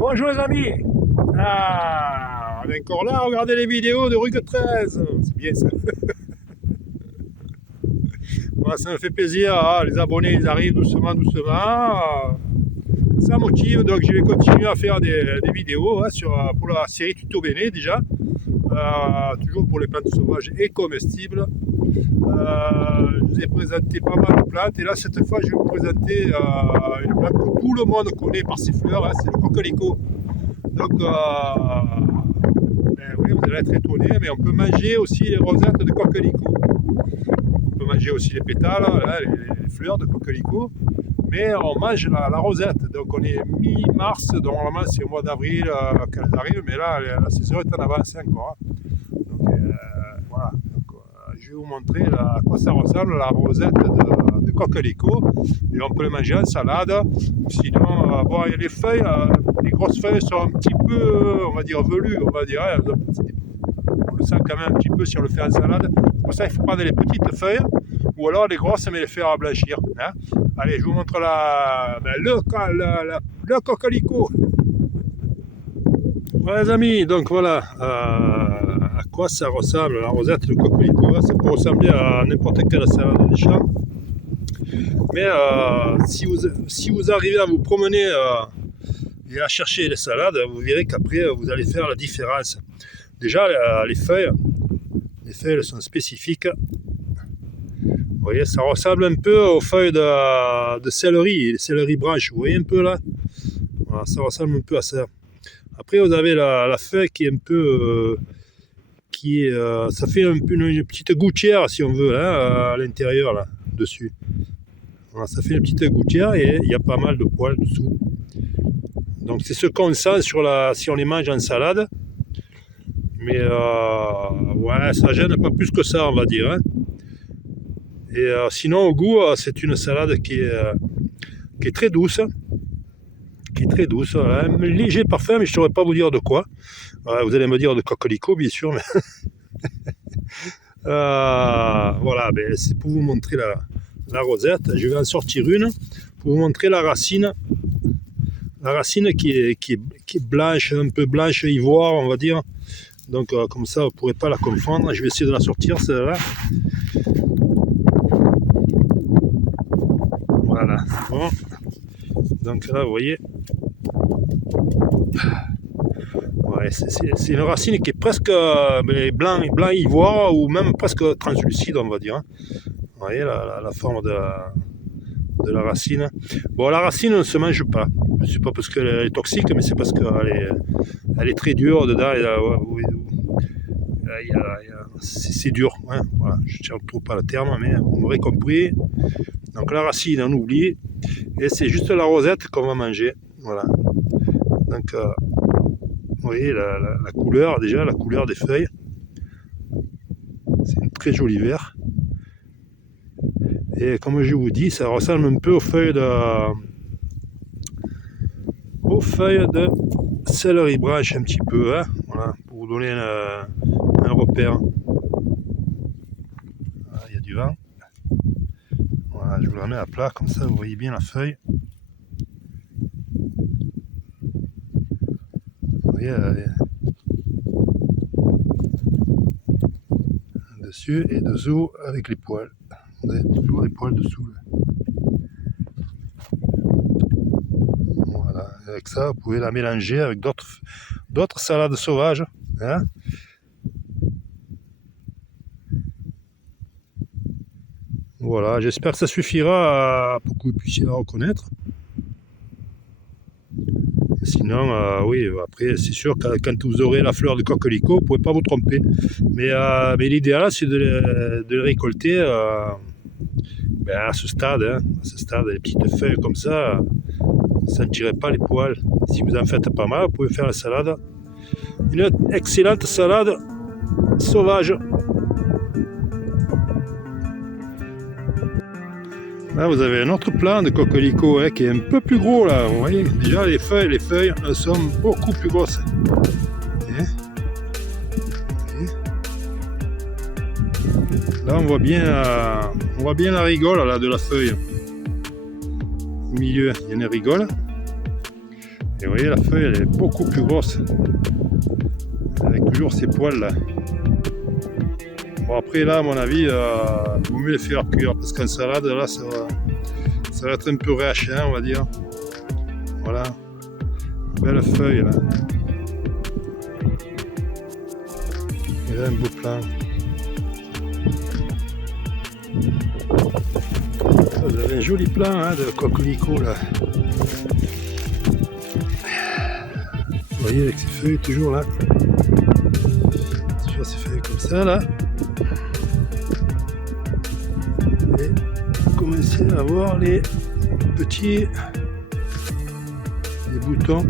Bonjour les amis. Ah, on est encore là à regarder les vidéos de Rue 13. C'est bien ça. Voilà, ça me fait plaisir. Hein. Les abonnés ils arrivent doucement. Ça motive, donc je vais continuer à faire des vidéos hein, pour la série Tuto Bene déjà. Toujours pour les plantes sauvages et comestibles. Je vous ai présenté pas mal de plantes et là cette fois je vais vous présenter une plante que tout le monde connaît par ses fleurs, hein, c'est le coquelicot. Donc oui, vous allez être étonnés, mais on peut manger aussi les rosettes de coquelicot. On peut manger aussi les pétales, hein, les fleurs de coquelicot, mais on mange la rosette. Donc on est mi-mars, donc normalement c'est au mois d'avril qu'elles arrivent, mais là la saison est en avance encore. Hein. Donc voilà. Je vais vous montrer à quoi ça ressemble la rosette de coquelicot et on peut le manger en salade. Sinon, bon, les feuilles, les grosses feuilles sont un petit peu, on va dire, velues, on va dire. Hein, on le sent quand même un petit peu si on le fait en salade. C'est pour ça qu'il faut prendre les petites feuilles ou alors les grosses mais les faire blanchir. Hein. Allez, je vous montre le coquelicot. Voilà les amis, donc voilà à quoi ça ressemble la rosette de coquelicot. Ça peut ressembler à n'importe quelle salade des champs. Mais si vous arrivez à vous promener et à chercher les salades, vous verrez qu'après vous allez faire la différence. Déjà les feuilles elles sont spécifiques. Vous voyez, ça ressemble un peu aux feuilles de céleri, les céleri branches. Vous voyez un peu là, voilà, ça ressemble un peu à ça. Après, vous avez la feuille qui est un peu, ça fait un peu une petite gouttière si on veut, hein, à l'intérieur là, dessus. Voilà, ça fait une petite gouttière et il y a pas mal de poils dessous. Donc c'est ce qu'on sent si on les mange en salade. Mais ouais, ça gêne pas plus que ça, on va dire. Hein. Et sinon, au goût, c'est une salade qui est très douce. Un léger parfum, mais je ne saurais pas vous dire de quoi. Vous allez me dire de coquelicot, bien sûr, mais voilà, ben, c'est pour vous montrer la rosette. Je vais en sortir une pour vous montrer la racine. La racine qui est blanche, un peu blanche ivoire, on va dire. Donc comme ça, vous ne pourrez pas la confondre. Je vais essayer de la sortir, celle-là. Voilà, c'est bon. Donc là, vous voyez. Ouais, c'est une racine qui est presque blanc ivoire ou même presque translucide, on va dire. Hein. Vous voyez la forme de la racine. Bon, la racine ne se mange pas. C'est pas parce qu'elle est toxique, mais c'est parce qu'elle est très dure dedans. C'est dur. Hein. Voilà. Je ne trouve pas le terme, mais vous m'aurez compris. Donc la racine, on oublie. Et c'est juste la rosette qu'on va manger. Voilà. Donc, vous voyez la couleur, déjà, la couleur des feuilles. C'est un très joli vert. Et comme je vous dis, ça ressemble un peu aux feuilles de céleri branche, un petit peu. Hein, voilà, pour vous donner un repère. Voilà, il y a du vent. Voilà, je vous la mets à plat, comme ça vous voyez bien la feuille. Vous voyez, dessus et dessous avec les poils. Vous avez toujours les poils dessous. Voilà, avec ça vous pouvez la mélanger avec d'autres salades sauvages. Hein. Voilà, j'espère que ça suffira pour que vous puissiez la reconnaître. Sinon, oui, après, c'est sûr que quand vous aurez la fleur de coquelicot, vous ne pouvez pas vous tromper. Mais l'idéal, c'est de les récolter à ce stade. Hein, les petites feuilles comme ça, vous ne sentirez pas les poils. Si vous en faites pas mal, vous pouvez faire la salade. Une excellente salade sauvage. Là, vous avez un autre plant de coquelicot qui est un peu plus gros là. Vous voyez, déjà les feuilles elles sont beaucoup plus grosses. Là, on voit bien la rigole là, de la feuille. Au milieu, il y a une rigole. Et vous voyez, la feuille, elle est beaucoup plus grosse. Avec toujours ces poils là. Bon, après là, à mon avis, il vaut mieux les faire cuire parce qu'en salade, là, ça va être un peu réhaché, on va dire. Voilà. Belle feuille là. Et là, un beau plan. Vous avez un joli plan hein, de coquelicot là. Vous voyez avec ces feuilles toujours là. Toujours ces feuilles comme ça là. Et vous commencez à voir les petits boutons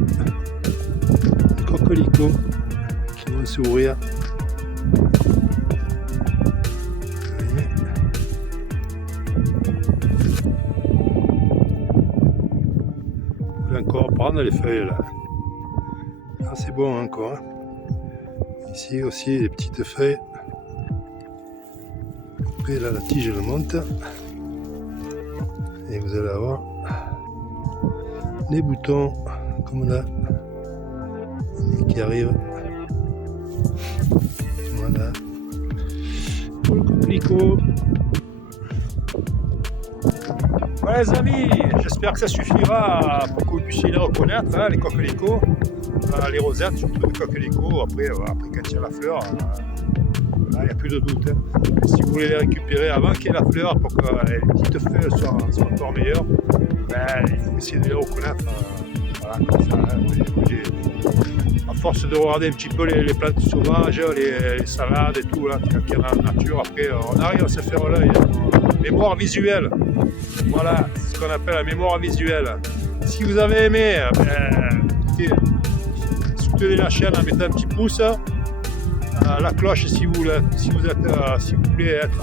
de coquelicot qui vont s'ouvrir. Vous pouvez encore prendre les feuilles là. Ah, c'est bon encore. Hein. Ici aussi les petites feuilles. Après là la tige elle monte. Et vous allez avoir les boutons comme là qui arrivent. Voilà. Pour le coquelicot. Voilà les amis, j'espère que ça suffira pour que vous puissiez les reconnaître, hein, les coquelicots, les rosettes, surtout les coquelicots. Après quand il y a la fleur, il n'y a plus de doute. Hein. Si vous voulez les récupérer avant qu'il y ait la fleur, pour que les petites feuilles soient encore meilleures, il faut essayer de les reconnaître. Voilà, comme ça. Hein. À force de regarder un petit peu les plantes sauvages, les salades et tout, là, qu'il y a dans la nature, après on arrive à se faire l'œil. Mémoire visuelle. Voilà, c'est ce qu'on appelle la mémoire visuelle. Si vous avez aimé, écoutez, soutenez la chaîne en mettant un petit pouce, la cloche si vous voulez être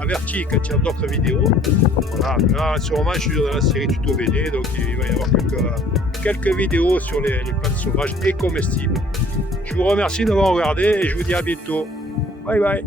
averti quand il y a d'autres vidéos. Voilà, là en ce moment je suis dans la série tuto BD, donc il va y avoir quelques vidéos sur les plantes sauvages et comestibles. Je vous remercie d'avoir regardé et je vous dis à bientôt. Bye bye.